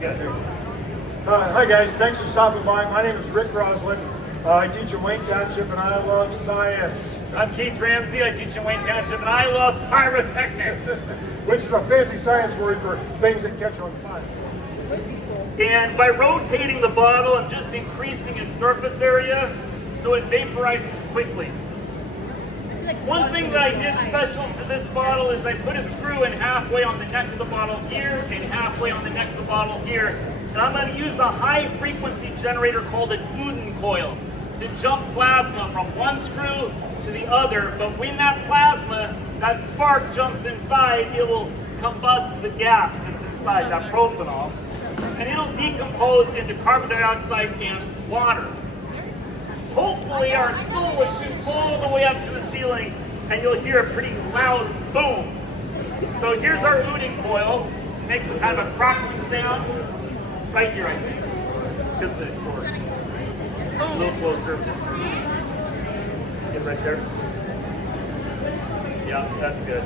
Hi guys, thanks for stopping by. My name is Rick Crosslin. I teach in Wayne Township and I love science. I'm Keith Ramsey. I teach in Wayne Township and I love pyrotechnics. Which is a fancy science word for things that catch on fire. And by rotating the bottle, I'm just increasing its surface area so it vaporizes quickly. One thing that I did special to this bottle is I put a screw in halfway on the neck of the bottle here and halfway on the neck of the bottle here. And I'm going to use a high frequency generator called an Uden coil to jump plasma from one screw to the other. But when that plasma, that spark jumps inside, it will combust the gas that's inside, that propanol. And it'll decompose into carbon dioxide and water. Hopefully our spool will shoot all the way up to the ceiling and you'll hear a pretty loud boom. So here's our Uden coil. It makes a kind of a crackling sound. Right here, I think. Just a little closer. Get right there. Yeah, that's good.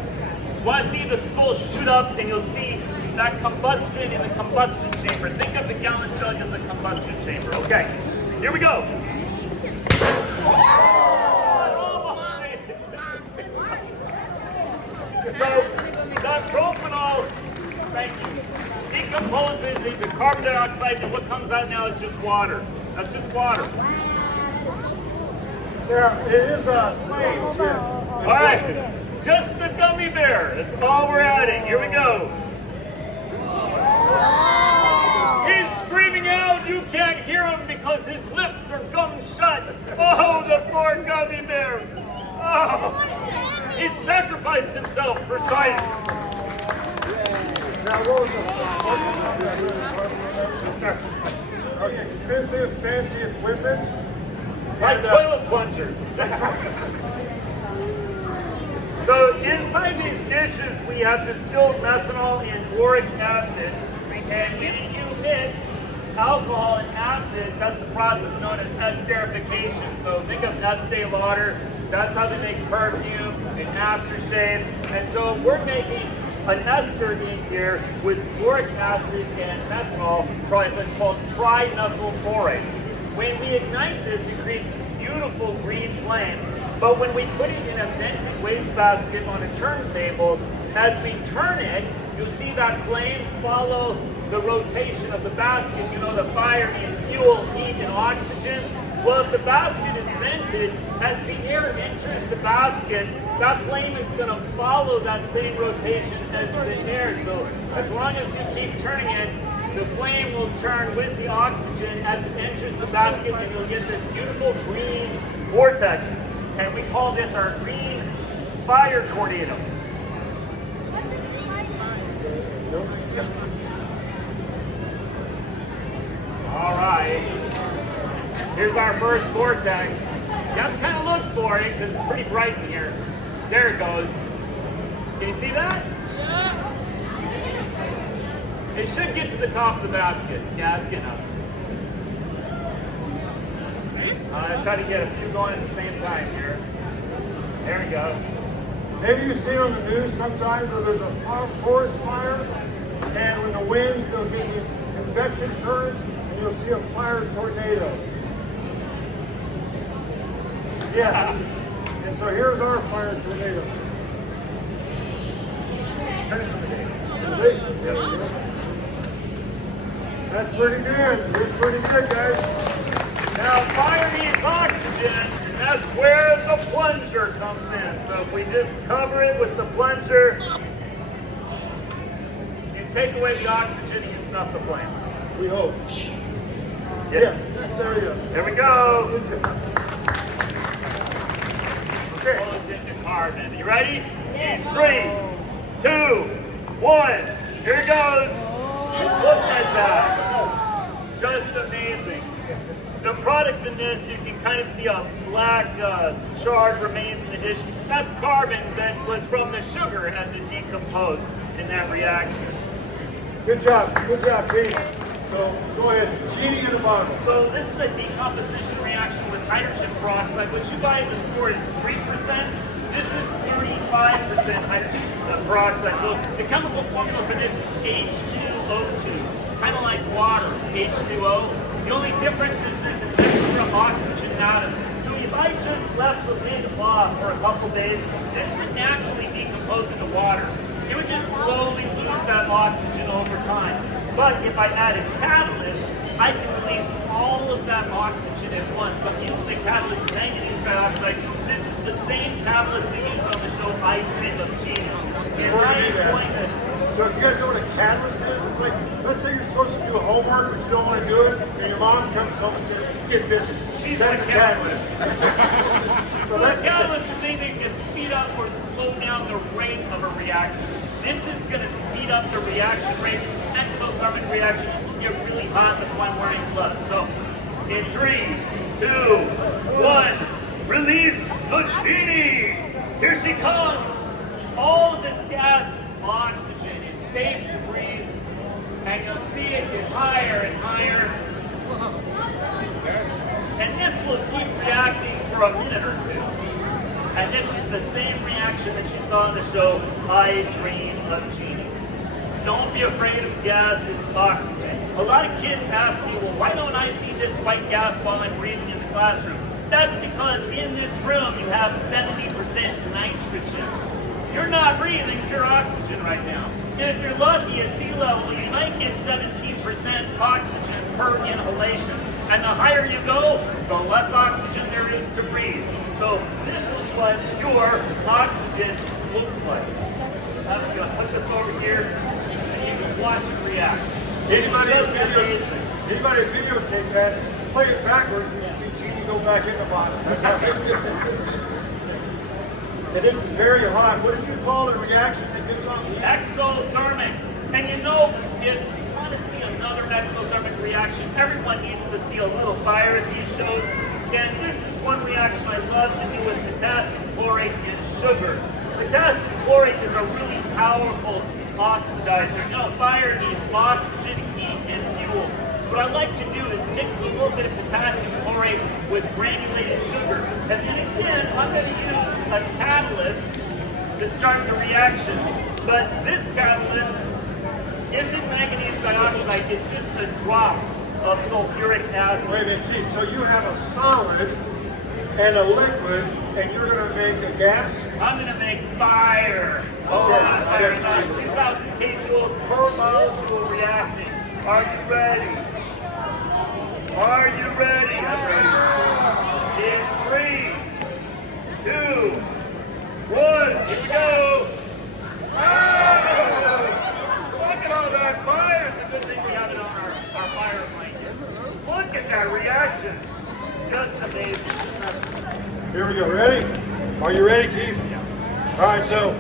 So want to see the spool shoot up and you'll see that combustion in the combustion chamber. Think of the gallon jug as a combustion chamber. Okay, here we go. So that propanol, thank you, decomposes into carbon dioxide, and what comes out now is just water. That's just water. Yeah, it is flames here. All right, just the gummy bear. That's all we're adding. Here we go. He's screaming out. You can't hear him because his lips are gummed shut. Oh, the poor gummy bear. Oh, he sacrificed himself for science. Now, what was the expensive, fancy equipment? Like toilet plungers. So inside these dishes, we have distilled methanol and boric acid. And when you mix alcohol and acid, that's the process known as esterification. So think of Estee Lauder. That's how they make perfume and aftershave. And so we're making an ester in here with boric acid and methanol. It's called trimethyl borate. When we ignite this, it creates this beautiful green flame. But when we put it in a vented wastebasket on a turntable, as we turn it, you'll see that flame follow the rotation of the basket. You know the fire needs fuel, heat, and oxygen. Well, if the basket is vented, as the air enters the basket, that flame is going to follow that same rotation as the air. So as long as you keep turning it, the flame will turn with the oxygen as it enters the basket, and you'll get this beautiful green vortex. And we call this our green fire tornado. All right. Here's our first vortex. You have to kind of look for it because it's pretty bright in here. There it goes. Can you see that? Yeah. It should get to the top of the basket. Yeah, it's getting up. I try to get a few going at the same time here. There we go. Maybe you see it on the news sometimes where there's a forest fire, and when the winds, they'll get these convection currents, and you'll see a fire tornado. Yeah. And so here's our fire tornado. Turn it to the base. There we go. That's pretty good. It's pretty good, guys. Now, fire needs oxygen, and that's where the plunger comes in. So if we just cover it with the plunger, you take away the oxygen and you snuff the flame. We hope. Yes. There you go. There we go. Good job. Goes into carbon. You ready? In 3, 2, 1. Here it goes. Look at that. Just amazing. The product in this, you can kind of see a black charred remains in the dish. That's carbon that was from the sugar as it decomposed in that reaction. Good job, Pete. So go ahead, genie in a bottle. So this is a decomposition reaction with hydrogen peroxide. What you buy in the store is 3%. This is 35% hydrogen peroxide. So the chemical formula for this is H2O2. kind of like water, H2O. The only difference is there's an extra oxygen atom. So if I just left the lid off for a couple days, this would naturally decompose into water. It would just slowly lose that oxygen over time. But if I add a catalyst, I can release all of that oxygen at once. So I'm using the catalyst manganese dioxide. This is the same catalyst we use on the show I Dream of Genius. And I am going to... So if you guys know what a catalyst is, it's like, let's say you're supposed to do homework, but you don't want to do it, and your mom comes home and says, get busy. That's a catalyst. So the catalyst is anything to speed up or slow down the rate of a reaction. This is going to speed up the reaction rate. It's an exothermic reaction. This will get really hot. That's why I'm wearing gloves. So in 3, 2, 1, release the genie. Here she comes. All of this gas is oxygen. It's safe to breathe. And you'll see it get higher and higher. And this will keep reacting for a minute or two. And this is the same reaction that you saw in the show, I Dream of Genie. Don't be afraid of gas, it's oxygen. A lot of kids ask me, well, why don't I see this white gas while I'm breathing in the classroom? That's because in this room you have 70% nitrogen. You're not breathing pure oxygen right now. And if you're lucky at sea level, you might get 17% oxygen per inhalation. And the higher you go, the less oxygen there is to breathe. So this is what your oxygen looks like. I'm just going to put this over here and you can watch it react. Anybody videotape that, play it backwards, and you see Genie go back in the bottom. That's how they do it. And this is very hot. What did you call the reaction that gives off heat? Exothermic. And you know, if you want to see another exothermic reaction, everyone needs to see a little fire in these shows. And this is one reaction I love to do with potassium chlorate and sugar. Potassium chlorate is a really powerful oxidizer. You know, fire needs oxygen, heat, and fuel. So what I like to do is mix a little bit of potassium chlorate with granulated sugar. And then again, I'm going to use a catalyst to start the reaction. But this catalyst isn't manganese dioxide, it's just a drop of sulfuric acid. Wait a minute, Keith, so you have a solid and a liquid, and you're going to make a gas? I'm going to make fire. I didn't see 2,000 kJ per molecule reacting. Are you ready? Are you ready? I'm ready. In 3, 2, 1, here we go. Oh, look at all that fire. It's a good thing we have it on our fire blanket. Look at that reaction. Just amazing. Here we go. Ready? Are you ready, Keith? Yeah. All right, so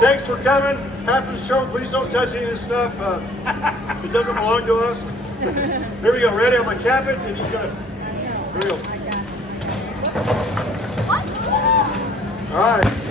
thanks for coming. After the show, please don't touch any of this stuff. It doesn't belong to us. Here we go. Ready? I'm going to cap it, and he's going to... Here we go. All right.